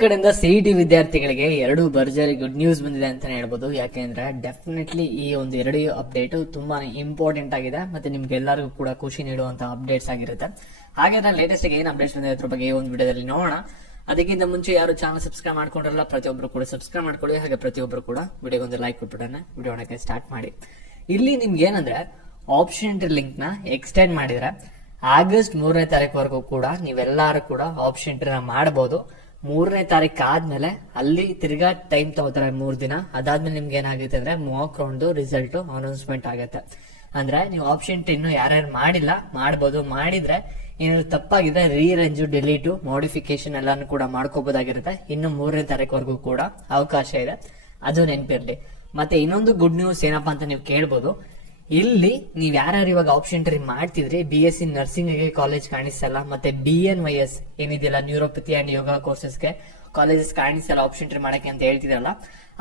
ಕಡೆಯಿಂದ ಸಿಇಟಿ ವಿದ್ಯಾರ್ಥಿಗಳಿಗೆ ಎರಡು ಭರ್ಜರಿ ಗುಡ್ ನ್ಯೂಸ್ ಬಂದಿದೆ ಅಂತಾನೆ ಹೇಳ್ಬೋದು. ಯಾಕೆಂದ್ರೆ ಡೆಫಿನೆಟ್ಲಿ ಈ ಒಂದು ಎರಡು ಅಪ್ಡೇಟ್ ತುಂಬಾನೇ ಇಂಪಾರ್ಟೆಂಟ್ ಆಗಿದೆ ಮತ್ತೆ ನಿಮ್ಗೆ ಎಲ್ಲರಿಗೂ ಕೂಡ ಖುಷಿ ನೀಡುವಂತಹ ಅಪ್ಡೇಟ್ಸ್ ಆಗಿರುತ್ತೆ. ಹಾಗಾದ್ರೆ ಲೇಟೆಸ್ಟ್ ಆಗಿ ಏನ್ ಅಪ್ಡೇಟ್ಸ್ ಬಂದಿದೆ ಅದ್ರ ಬಗ್ಗೆ ಈ ಒಂದು ವಿಡಿಯೋದಲ್ಲಿ ನೋಡೋಣ. ಅದಕ್ಕಿಂತ ಮುಂಚೆ ಯಾರು ಚಾನಲ್ ಸಬ್ಸ್ಕ್ರೈಬ್ ಮಾಡ್ಕೊಂಡ್ರಲ್ಲ ಪ್ರತಿಯೊಬ್ಬರು ಕೂಡ ಸಬ್ಸ್ಕ್ರೈಬ್ ಮಾಡ್ಕೊಳ್ಳಿ. ಹಾಗೆ ಪ್ರತಿಯೊಬ್ಬರು ಕೂಡ ವಿಡಿಯೋಗೊಂದು ಲೈಕ್ ಕೊಟ್ಬಿಡೋಣ. ವಿಡಿಯೋ ನೋಡಕ್ಕೆ ಸ್ಟಾರ್ಟ್ ಮಾಡಿ. ಇಲ್ಲಿ ನಿಮ್ಗೆ ಏನಂದ್ರೆ ಆಪ್ಷನ್ ಲಿಂಕ್ ನ ಎಕ್ಸ್ಟೆಂಡ್ ಮಾಡಿದ್ರೆ ಆಗಸ್ಟ್ 3ನೇ ತಾರೀಕುವರೆಗೂ ಕೂಡ ನೀವೆಲ್ಲರೂ ಕೂಡ ಆಪ್ಷನ್ ಮಾಡಬಹುದು. 3ನೇ ತಾರೀಕು ಆದ್ಮೇಲೆ ಅಲ್ಲಿ ತಿರ್ಗಾ ಟೈಮ್ ತಗೋತಾರೆ 3 ದಿನ. ಅದಾದ್ಮೇಲೆ ನಿಮ್ಗೆ ಏನಾಗುತ್ತೆ ಅಂದ್ರೆ ಮಾಕ್ ರೌಂಡ್ ರಿಸಲ್ಟ್ ಅನೌನ್ಸ್ಮೆಂಟ್ ಆಗುತ್ತೆ. ಅಂದ್ರೆ ನೀವು ಆಪ್ಷನ್ ಇನ್ನು ಯಾರ್ಯಾರು ಮಾಡಿಲ್ಲ ಮಾಡಬಹುದು. ಮಾಡಿದ್ರೆ ಏನಾದ್ರು ತಪ್ಪಾಗಿದ್ರೆ ರೀರೇಂಜ್ ಡಿಲೀಟ್ ಮಾಡಿಫಿಕೇಶನ್ ಎಲ್ಲಾನು ಕೂಡ ಮಾಡ್ಕೋಬಹುದಾಗಿರುತ್ತೆ. ಇನ್ನು 3ನೇ ತಾರೀಕುವರೆಗೂ ಕೂಡ ಅವಕಾಶ ಇದೆ, ಅದು ನೆನಪಿರ್ಲಿ. ಮತ್ತೆ ಇನ್ನೊಂದು ಗುಡ್ ನ್ಯೂಸ್ ಏನಪ್ಪಾ ಅಂತ ನೀವು ಕೇಳ್ಬೋದು. ಇಲ್ಲಿ ನೀವ್ ಯಾರ್ಯಾರು ಇವಾಗ ಆಪ್ಷನ್ ಮಾಡ್ತಿದ್ರಿ, BSc ನರ್ಸಿಂಗ್ ಗೆ ಕಾಲೇಜ್ ಕಾಣಿಸಲ್ಲ, ಮತ್ತೆ BNYS ಏನಿದೆಯಲ್ಲ ನ್ಯೂರೋಪತಿ ಅಂಡ್ ಯೋಗ ಕೋರ್ಸಸ್ಗೆ ಕಾಲೇಜಸ್ ಕಾಣಿಸಲ್ಲ ಆಪ್ಷನ್ ಮಾಡಕ್ಕೆ ಅಂತ ಹೇಳ್ತಿದ್ರಲ್ಲ,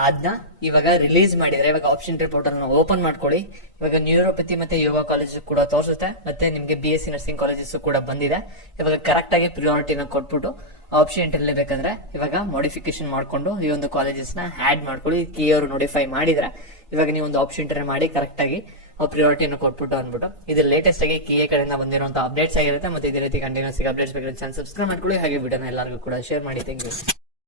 ಅದನ್ನ ಇವಾಗ ರಿಲೀಸ್ ಮಾಡಿದ್ರೆ. ಇವಾಗ ಆಪ್ಷನ್ ಪೋರ್ಟಲ್ ಓಪನ್ ಮಾಡ್ಕೊಳ್ಳಿ. ಇವಾಗ ನ್ಯೂರೋಪತಿ ಮತ್ತೆ ಯೋಗ ಕಾಲೇಜ್ ಕೂಡ ತೋರಿಸುತ್ತೆ, ಮತ್ತೆ ನಿಮ್ಗೆ BSc ನರ್ಸಿಂಗ್ ಕಾಲೇಜಸ್ ಕೂಡ ಬಂದಿದೆ. ಇವಾಗ ಕರೆಕ್ಟ್ ಆಗಿ ಪ್ರಿಯಾರಿಟಿನ ಕೊಟ್ಬಿಟ್ಟು ಆಪ್ಷನ್ ಬೇಕಂದ್ರೆ ಇವಾಗ ಮಾಡಿಫಿಕೇಶನ್ ಮಾಡ್ಕೊಂಡು ಈ ಒಂದು ಕಾಲೇಜಸ್ ನ ಆಡ್ ಮಾಡ್ಕೊಳ್ಳಿ. ಕೀ ಅವರು ನೋಟಿಫೈ ಮಾಡಿದ್ರೆ ಇವಾಗ ನೀವು ಒಂದು ಆಪ್ಷನ್ ಮಾಡಿ ಕರೆಕ್ಟ್ ಆಗಿ ಪ್ರಿಯಾರಿಟಿಯನ್ನು ಕೊಟ್ಬಿಟ್ಟು ಅಂದ್ಬಿಟ್ಟು. ಇದು ಲೇಟೆಸ್ಟ್ ಆಗಿ KA ಕಡೆಯಿಂದ ಬಂದಿರುವಂತಹ ಅಪ್ಡೇಟ್ಸ್ ಆಗಿರುತ್ತೆ. ಮತ್ತೆ ಇದೇ ರೀತಿ ಕಂಟಿನ್ಯೂಸ್ ಅಪ್ಡೇಟ್ಸ್ ಬೇಕಾದ್ರೆ ಚಾನಲ್ ಸಬ್ಸ್ಕ್ರೈಬ್ ಮಾಡ್ಕೊಳ್ಳಿ. ಹಾಗೆ ವಿಡಿಯೋನ ಎಲ್ಲರಿಗೂ ಕೂಡ ಶೇರ್ ಮಾಡಿ. Thank you.